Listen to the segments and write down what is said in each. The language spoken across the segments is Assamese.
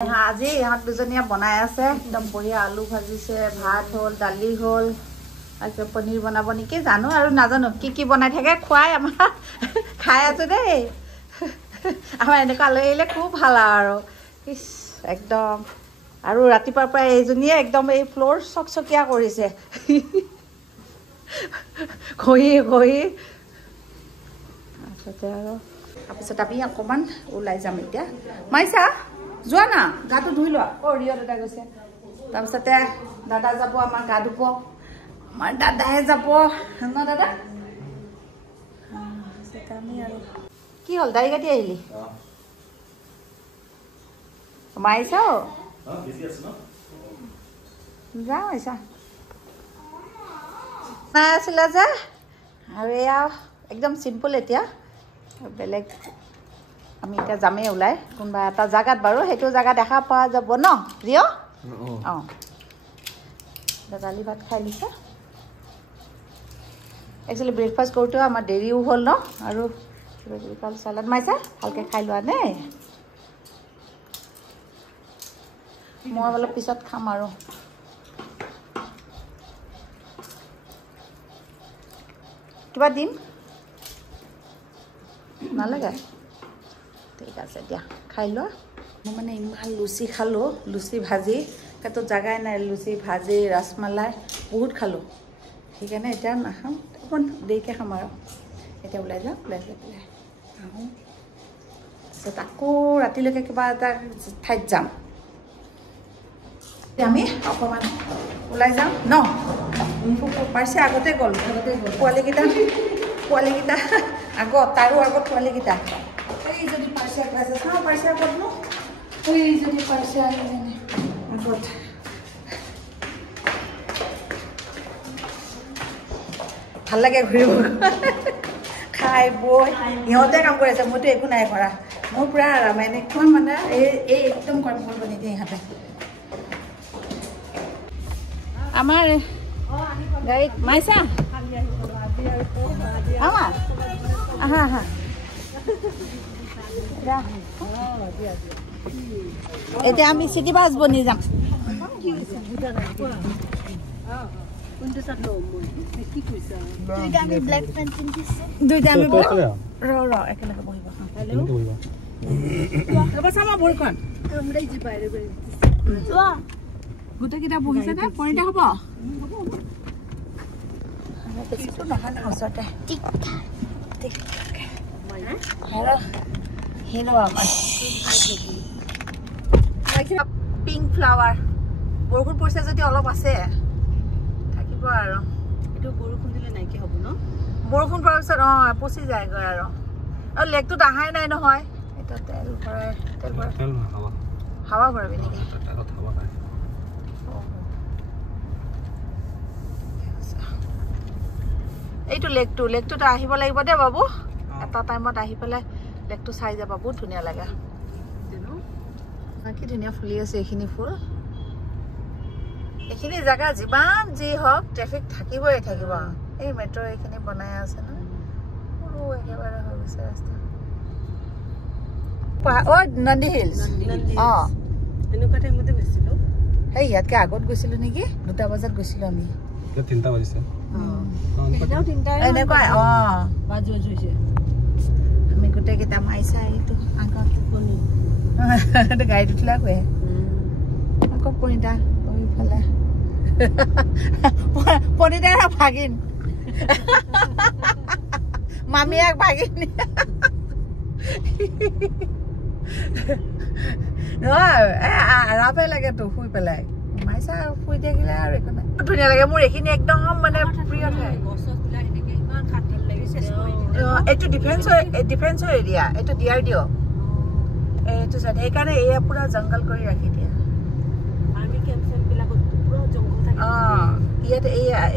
আজি ইহঁত দুজনীয়ে বনাই আছে একদম বঢ়িয়া আলু ভাজিছে ভাত হ'ল দালি হ'ল আৰু পনীৰ বনাব নেকি জানো আৰু নাজানো কি কি বনাই থাকে খুৱাই আমাৰ খাই আছো দেই আমাৰ এনেকুৱা আলহী আহিলে খুব ভাল আৰু একদম আৰু ৰাতিপুৱাৰ পৰা এইজনীয়ে একদম এই ফ্ল'ৰ চকচকীয়া কৰিছে খহি খহি তাৰপিছত আমি অকণমান ওলাই যাম এতিয়া মাইছা যোৱা না গাটো ধুই লোৱা ৰিঅ দাদা গৈছে তাৰপিছতে দাদা যাব আমাৰ গা ধুব আমাৰ দাদাহে যাব ন দাদা আমি আৰু কি হ'ল দাড়ি কাটি আহিলি মাৰিছা যা মাৰিছা নাই আছিলে যে আৰু এয়া একদম চিম্পল এতিয়া বেলেগ আমি এতিয়া যামেই ওলাই কোনোবা এটা জাগাত বাৰু সেইটো জাগা দেখা পোৱা যাব ন ৰিঅ অঁ দালি ভাত খাই লৈছে একচুৱেলি ব্ৰেকফাষ্ট কৰোঁতেও আমাৰ দেৰিও হ'ল ন আৰু কিবা কিবি কাল চালাড মাৰিছা ভালকৈ খাই লোৱা দেই মই অলপ পিছত খাম আৰু কিবা দিম নালাগে ঠিক আছে দিয়া খাই লোৱা মই মানে ইমান লুচি খালোঁ লুচি ভাজি তাতো জাগাই নাই লুচি ভাজি ৰসমলাই বহুত খালোঁ সেইকাৰণে এতিয়া নাখাম অকণমান দেৰিকৈ খাম আৰু এতিয়া ওলাই যাওঁ ওলাই যাই পেলাই আহোঁ তাৰপিছত আকৌ ৰাতিলৈকে কিবা এটা ঠাইত যাম আমি অকণমান ওলাই যাম ন পাৰিছে আগতে গ'ল পোৱালীকেইটা আগত তাৰো আগত পোৱালীকেইটা এই যদি পাৰিছে ক্লাছে চাওঁ পাৰিছে আগত ন এই যদি পাৰিছে আগত ভাল লাগে ঘূৰিব খাই বৈ ইহঁতে কাম কৰি আছে মইতো একো নাই কৰা মোৰ পূৰা আৰাম এনেকুৱা মানে এই একদম কাম কৰিব নিদিয়ে ইহঁতে আমাৰ গাড়ীত মাইছা আমাৰ আহা আহা এতিয়া আমি চিটি বাছ বনি যাম দুইটা আমি একেলগে বহিব চামা বৰখন গোটেইকেইটা বহিছে নে পৰিণীতা হ'ব বেছিটো নহয় না ওচৰতে পিংক ফ্লাৱাৰ বৰষুণ পৰিছে যদি অলপ আছে থাকিব আৰু এইটো বৰষুণ দিলে নাইকিয়া হ'ব ন বৰষুণ পৰাৰ পিছত পচি যায়গৈ আৰু লেকটোত অহাই নাই নহয় এটা তেল ভৰাই হাৱা ভৰাবি নেকি এইটো লেকটোত আহিব লাগিব দে বাবু এটা টাইমত আহি পেলাই লেকটো চাই যাবা বহুত ধুনীয়া লাগে কি ধুনীয়া ফুলি আছে এইখিনি ফুল এইখিনি জেগা যিমান যি হওক ট্ৰেফিক থাকিবই থাকিব এই মেট্ৰ' এইখিনি বনাই আছে ন সৰু একেবাৰে হৈ গৈছে ৰাস্তা নন্দী হিলছ এনেকুৱা টাইমতে গৈছিলোঁ সেই ইয়াতকৈ আগত গৈছিলোঁ নেকি 2টা বজাত গৈছিলোঁ আমি 3টা বাজিছে এনেকুৱা আমি গোটেইকেইটা মাইছা এইটো আগত গাড়ীত উঠিলা কৈ আকৌ পৰিণীতা কৰি পেলাই পৰিণীতাৰ ভাগিন মামীয়াক ভাগিন আৰামে লাগেতো শুই পেলাই মাইছা শুই থাকিলে আৰু একো নাই ধুনীয়া লাগে মোৰ এইখিনি একদম মানে প্ৰিয় ঠাই এইটো ডিফেন্সৰ এৰিয়া এইটো DRDO এইটো সেইকাৰণে এয়া পুৰা জংঘল কৰি ৰাখি দিয়ে ইয়াত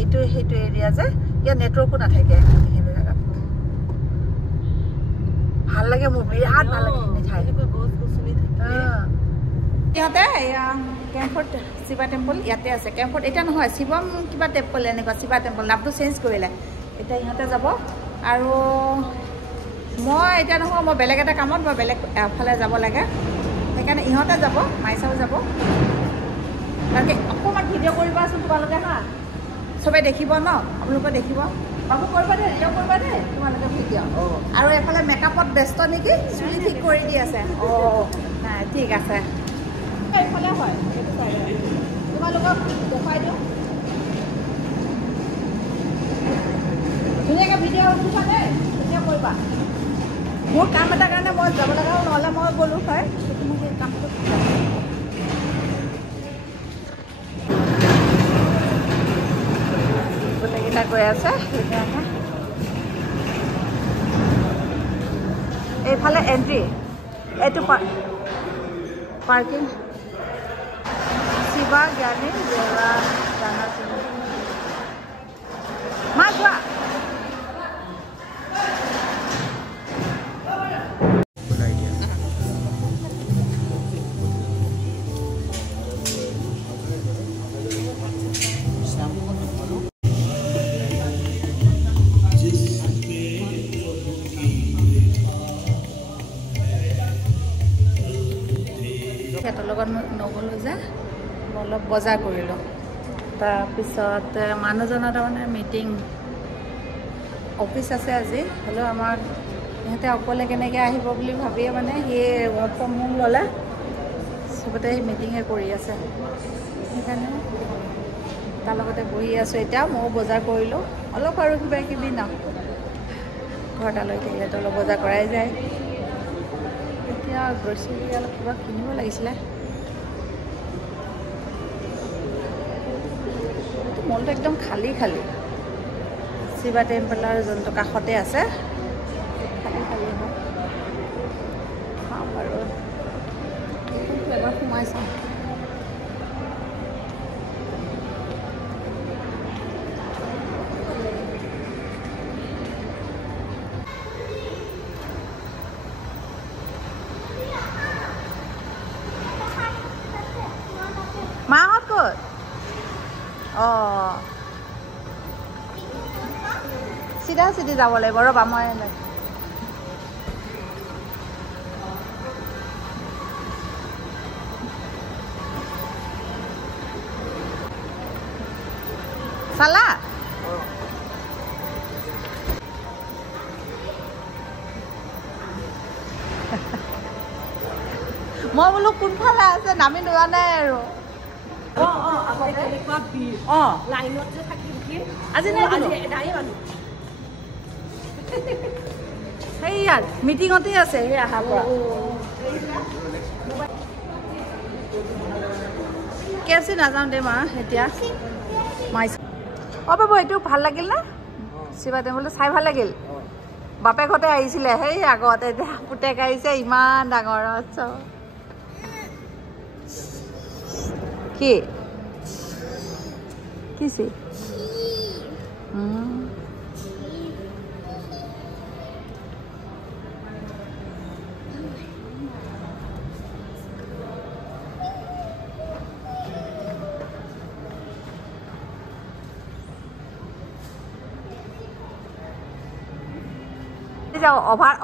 এইটো সেইটো এৰিয়া যে ইয়াত নেটৱৰ্কো নাথাকে সেইখিনি জেগাত ভাল লাগে মোৰ বিৰাট ভাল লাগে সেইখিনি ঠাই ইহঁতে কেম্পফৰ্ট শিৱা টেম্পল ইয়াতে আছে কেম্পফৰ্ট এতিয়া নহয় শিৱম কিবা টেম্পল এনেকুৱা শিৱা টেম্পল নামটো চেঞ্জ কৰিলে এতিয়া ইহঁতে যাব আৰু মই এতিয়া নহয় মই বেলেগ এটা কামত মই বেলেগ এফালে যাব লাগে সেইকাৰণে ইহঁতে যাব, মাইচাও যাব। তাকে অকণমান ভিডিঅ' কৰিবাচোন তোমালোকে হা, চবে দেখিব ন, আপোনালোকে দেখিব। বাবু কৰিবা দেই, ভিডিঅ' কৰিবা দেই তোমালোকে ভিডিঅ'। আৰু এফালে মেকআপত ব্যস্ত নেকি, চুলি ঠিক কৰি দি আছে। নাই ঠিক আছে, এইফালে হয় এইটো চাইডে। তোমালোকক দেখুৱাই দিওঁ, ধুনীয়াকৈ ভিডিঅ' উঠিবা দেই, ভিডিঅ' কৰিবা। মোৰ কাম এটাৰ কাৰণে মই যাব লগা হ'ল, নহ'লে মই গ'লোঁ হয়, কিন্তু মোৰ সেই কামটো গোটেইকেইটা গৈ আছে। সেইকাৰণে এইফালে এণ্ট্ৰি, এইটো পাৰ্কিং। শিৱা জ্ঞানী জেৱা জানা মা যোৱা। সিহঁতৰ লগত নগ'লোঁ যে, অলপ বজাৰ কৰিলোঁ। তাৰপিছত মানুহজনৰ তাৰমানে মিটিং, অফিচ আছে আজি, হ'লেও আমাৰ সিহঁতে অকলে কেনেকৈ আহিব বুলি ভাবিয়ে মানে সি ৱৰ্ক ফ্ৰম হোম ল'লে, চবতে সেই মিটিঙে কৰি আছে। সেইকাৰণে তাৰ লগতে বহি আছোঁ। এতিয়া ময়ো বজাৰ কৰিলোঁ অলপ, আৰু কিবা কিবি ন, ঘৰত আলহী থাকিলেতো অলপ বজাৰ কৰাই যায়। এতিয়া গ্ৰচাৰী অলপ কিবা কিনিব লাগিছিলে। মলটো একদম খালী খালী, শিৱা টেম্পলৰ যোনটো কাষতে আছে, খালী খালী হয়। খাওঁ বাৰু, এবাৰ সোমাই চাওঁ। মাহঁত ক'ত? চিধা চিধি যাব লাগিব, ৰ'বা মই চালা। মই বোলো কোনফালে আছে, নামি লোৱা নাই আৰু। আজি নাই, সেইয়া মিটিঙতেই আছে, সেই অহাৰ পৰা KFC নাযাওঁ দে মা এতিয়া। বাবু এইটো ভাল লাগিল নে? শিৱা টেম্পলটো চাই ভাল লাগিল। বাপেকহঁতে আহিছিলে সেই আগত, এতিয়া পুতেক আহিছে, ইমান ডাঙৰ আচ্ছা। কি কিছে?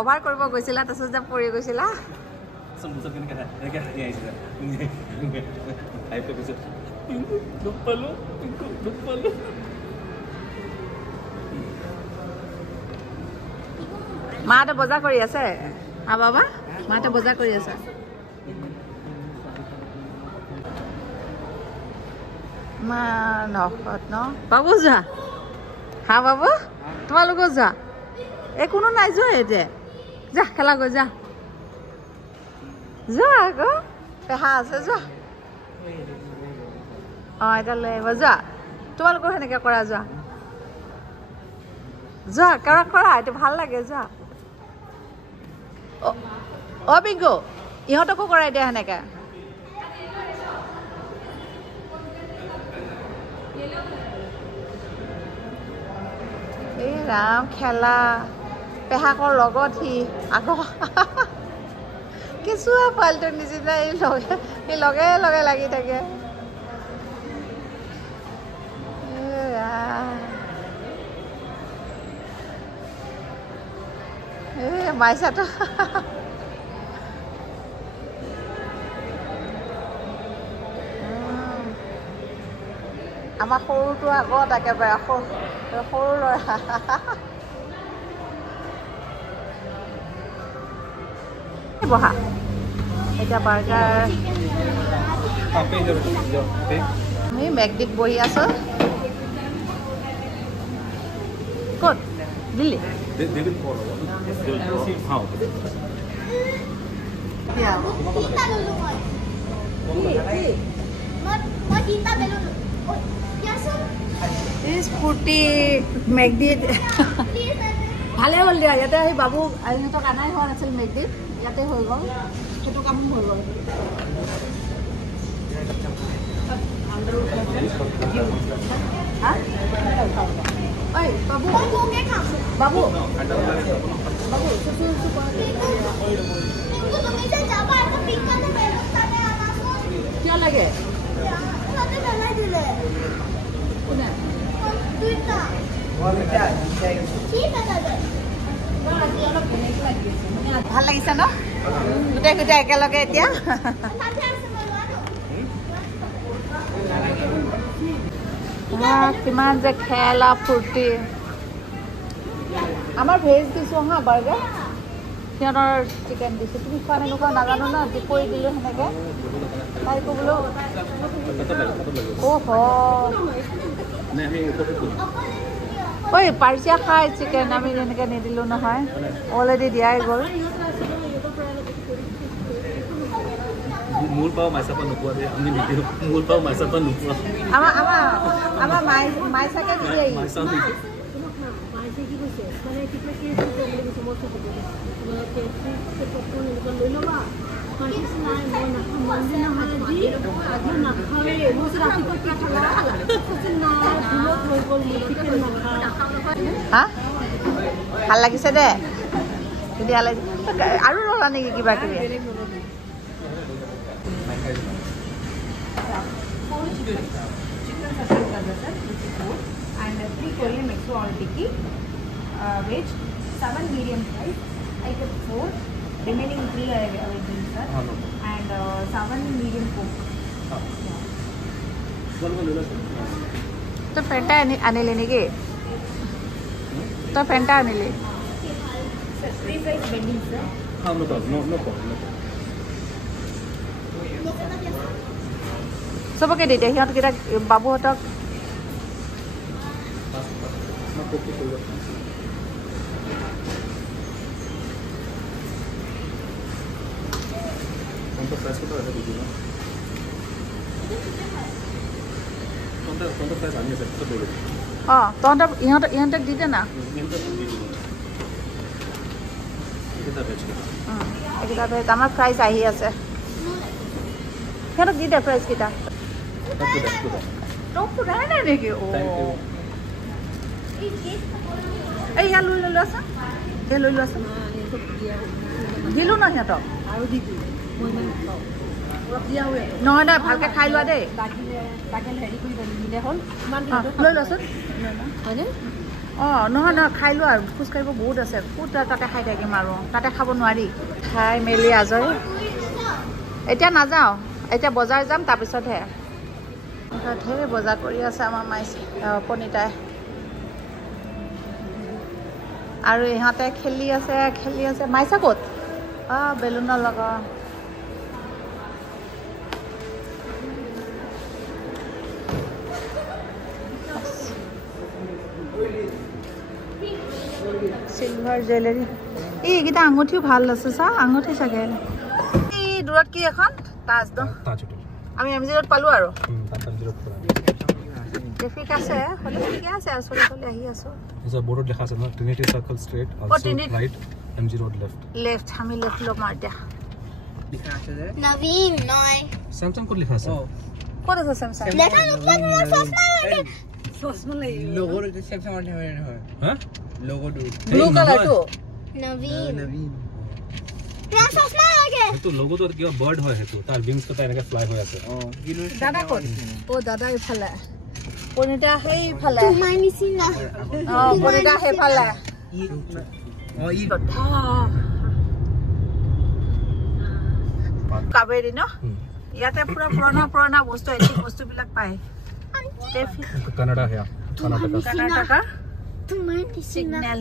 অভাৰ কৰিব গৈছিলা, তাৰপিছত যে পৰি গৈছিলা। মাহঁতে বজাৰ কৰি আছে। হা বাবা, মাহঁতে বজাৰ কৰি আছে। মা নখত ন বাবু যোৱা। হা বাবু, তোমালোকেও যোৱা। কোনো নাই, যোৱা এতিয়া, যা খেলা গৈ, যা যোৱা আকৌ, পেহা আছে যোৱা। এতিয়া লৈ আহিব, যোৱা। তোমালোকৰ সেনেকে কৰা, যোৱা যোৱা, কৰা কৰা, এইটো ভাল লাগে, যোৱা। পিংকু, ইহঁতকো কৰাই দিয়া সেনেকে। এই ৰাম, খেলা পেহাকৰ লগত সি আকৌ কেঁচুৱা পোৱালিটোৰ নিচিনা এই লগে লগে লাগি থাকে। এই মাইচাটো আমাৰ সৰুটো আগত একেবাৰে সৰু ল'ৰা বহা এতিয়া বাৰ্গাৰ আমি মেগডিত বহি আছোঁ ক'ত দিল্লী স্ফূৰ্তি মেগডিত ভালে হ'ল দিয়া ইয়াতে আহি বাবু সিহঁতক আনাই হোৱা নাছিল মেগডিত ইয়াতে হৈ গ'ল সেইটো কামো হৈ গ'ল ঐ বাবু বাবু কিয় লাগে ভাল লাগিছে ন গোটেই গোটেই একেলগে এতিয়া কিমান যে খেলা ফূৰ্তি আমাৰ ভেজ দিছোঁ হা বাৰ্গাৰ সিহঁতৰ চিকেন দিছোঁ তুমি খোৱা নোখোৱা নাজানো ন দুপৰি দিলোঁ সেনেকৈ তাইকো বোলো ঐ পাৰ্চিয়া খাই চিকেন আমি যেনেকৈ নিদিলোঁ নহয় অলৰেডি দিয়াই গ'ল মূল পাওঁ মাইচাপা নোপোৱা যে আমি নিদিওঁ মূল পাওঁ মাইচাপা নোপোৱা আমাৰ মাইচাকে দি আহি হা ভাল লাগিছে দে দিয়া লাগিছে আৰু ৰ'লা নেকি কিবা কিবি and 3 Korean mixo or tikki veg 7 medium fries I took 4 remaining 3 I will bring sir and 7 medium coke तो फेंटा आणले नेकी तो फेंटा आणले सर 3 fries bending sir हां नो प्रॉब्लम सबके दे सिहत किटा बाबूहतक तहत इहतक दी दे ना एकिटा भेज आमार फ्राइज आহি আছে সিহতক দি দে ফ্ৰাইজ কিটা टॉप रहा है देखिए ओ ए या लुई लुई आसा ए लुई लुई आसा दिलु ना हिया तो आरो दिदु মই মানে দিয়া হয় নহয় না ভালকে খাই লোৱা দে বাগেল হেৰি কৰি দিলে হল লৈ লচোন হয়নে নহয় নহয় খাই লোৱা খুচ খাইব বহুত আছে খুদ তাতে খাই থাকিম আৰু তাতে খাব নোৱাৰি খাই মেলি আজৰি এতিয়া নাযাওঁ এতিয়া বজাৰ যাম তাৰপিছতহে ঢেৰ বজাৰ কৰি আছে আমাৰ মাই পনিতাই আৰু ইহঁতে খেলি আছে মাইছা ক'ত বেলুনৰ লগত সিলভাৰ জুৱেলাৰী এইকেইটা আঙুঠিও ভাল আছে চা আঙুঠি চাগে এই দূৰত কি এখন তাজ আমি এমজি ৰোড পালো আৰু ট্ৰেফিক আছে হলে ঠিক আছে আসলে আহি আছো ইজ আ বোর্ড লেখা আছে না Trinity circle straight also right MG road left আমি লেফট লো মার দিয়া লেখা আছে যে নবীন নয় স্যামসাং কোড লেখা আছে কোড আছে স্যামসাং লেখা নয় চশমা নাই লোগো টো স্যামসাং এর হয় না হ্যাঁ লোগো টো ব্লু কালার তো নবীন নবীন প্লাস চশমা লাগে তো লোগো তো কিবা বার্ড হয় হেতু তার উইংস কটা এনেকে ফ্লাই হৈ আছে দাদা কোন ও দাদা ইফালে পনিতা হেই ফালে তোমাৰ নিচিনা পনিতা হে ফালে ই কাবেৰী ন ইয়াতে পুৰা পুৰণা বস্তু এটি বস্তুবিলাক পায় Canada here. Karnataka. Karnataka Tomorrow signal.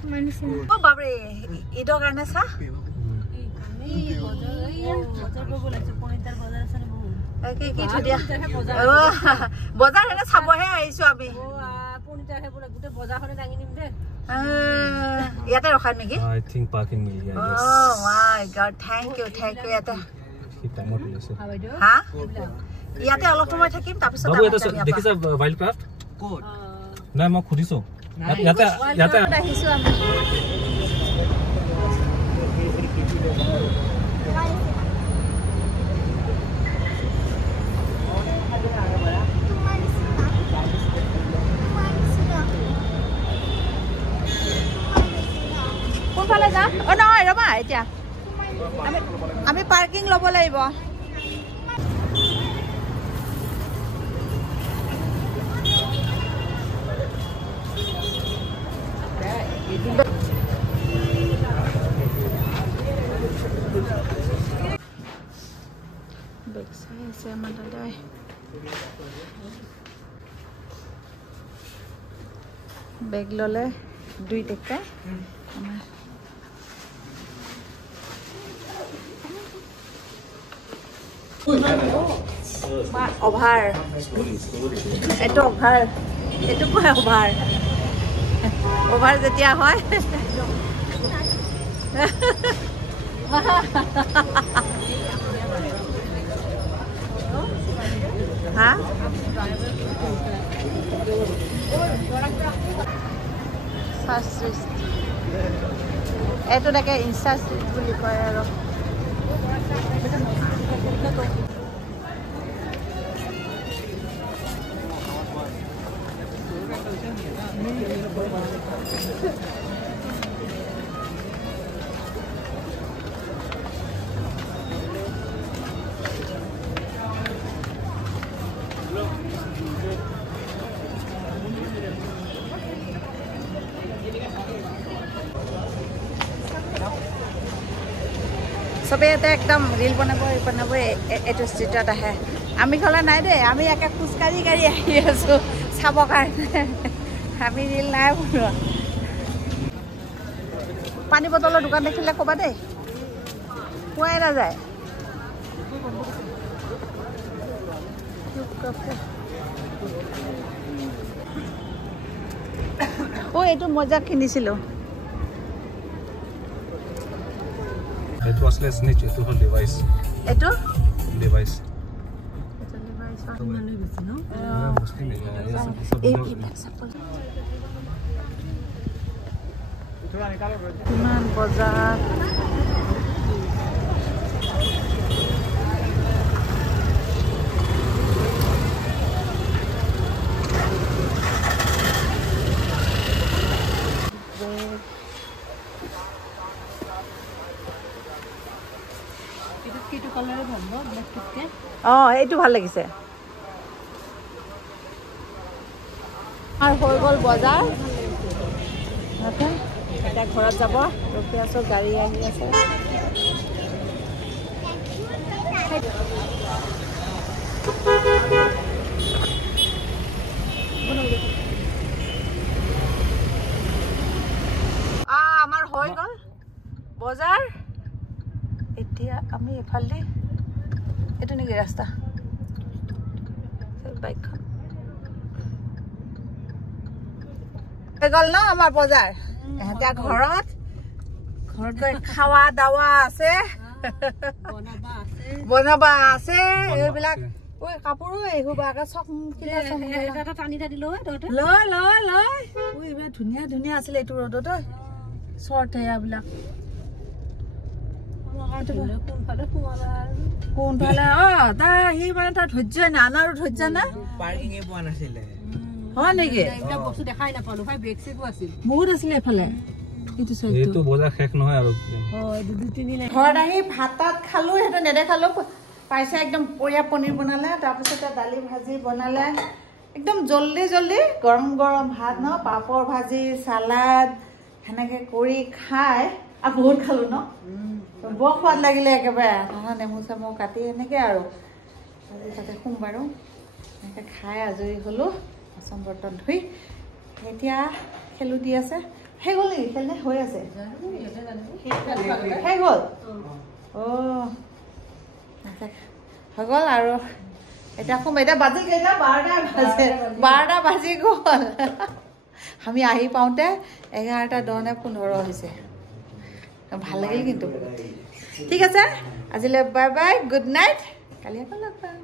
Tomorrow Oh babre, ido karne sa? কি কি ধুদিয়া বজাৰ হেনে চাবহে আহিছো আমি ইয়াতে ৰখা নেকি I think parking mill here. Yes. Oh my god, thank you ইয়াতে He time out লৈছে. হা ইয়াতে অলপ সময় থাকিম তাৰপিছত বাবু এটা দেখিছা wild craft? ক'ত? নাই মই খুদিছো। ইয়াতে আহিছো আমি কোনফালে যাম অ নহয় ৰবা এতিয়া আমি পাৰ্কিং ল'ব লাগিব বেগ চাই আছে আমাৰ দাদাই বেগ ল'লে 2 টকা আমাৰ অভাৰ এইটো অভাৰ এইটো কয় অভাৰ যেতিয়া হয় হা এইটো তাকে ইনষ্টা ষ্ট্ৰীট বুলি কয় আৰু চবেই ইয়াতে একদম ৰিল বনাব এইটো ষ্ট্ৰীটত আহে আমি ঘৰলৈ নাই দেই আমি একে খোজকাঢ়ি আহি আছোঁ চাবৰ কাৰণে আমি ৰিল নাই বনোৱা পানী বটলৰ দোকান দেখিলে ক'বা দেই পোৱাই নাযায় এইটো মজা কিনিছিলোঁ It was less niche. It was device. এইটো Device. কিমান বজাৰ এইটো ভাল লাগিছে আৰু হৈ গ'ল বজাৰ এতিয়া ঘৰত যাব ৰখি আছোঁ গাড়ী আহি আছে আমাৰ হৈ গ'ল বজাৰ এতিয়া আমি এফালে এইটো নেকি ৰাস্তা বাইকখন হৈ গ'ল ন আমাৰ বজাৰ এতিয়া ঘৰত গৈ খাৱা দাৱা আছে বনাবা আছে এইবিলাক কাপোৰো এইবাকে চব ধুনীয়া ধুনীয়া আছিলে এইটো ৰ'দত চৰ্ট এয়াবিলাক কোনফালে তাৰ সি মানে তাৰ ধৈৰ্য নাই আনাৰো ধৈৰ্য নাই হয় নেকি বহুত আছিলে এইফালে ঘৰত আহি ভাত তাত খালো সেইটো নেদেখালো পাইছে একদম পৰিয়া পনীৰ বনালে তাৰপিছতে দালি ভাজি বনালে একদম জল্দি গৰম ভাত ন পাপৰ ভাজি চালাড সেনেকে কৰি খাই আৰু বহুত খালো ন বৰ সোৱাদ লাগিলে একেবাৰে নেমু চেমু কাটি এনেকে আৰু আজি তাতে সোমবাৰো এনেকৈ খাই আজৰি হ'লোঁ বাচন বৰ্তন ধুই এতিয়া খেলো দি আছে শেষ হ'ল নেকি খেলনে হৈ আছে শেষ হ'ল অঁ হৈ গ'ল আৰু এতিয়া সোম এতিয়া বাজি কেইটা 12টা বাজি গ'ল আমি আহি পাওঁতে 11:10 নে 15 হৈছে ভাল লাগিল কিন্তু ঠিক আছে আজিলৈ বাই বাই গুড নাইট কালি আকৌ লগ পাম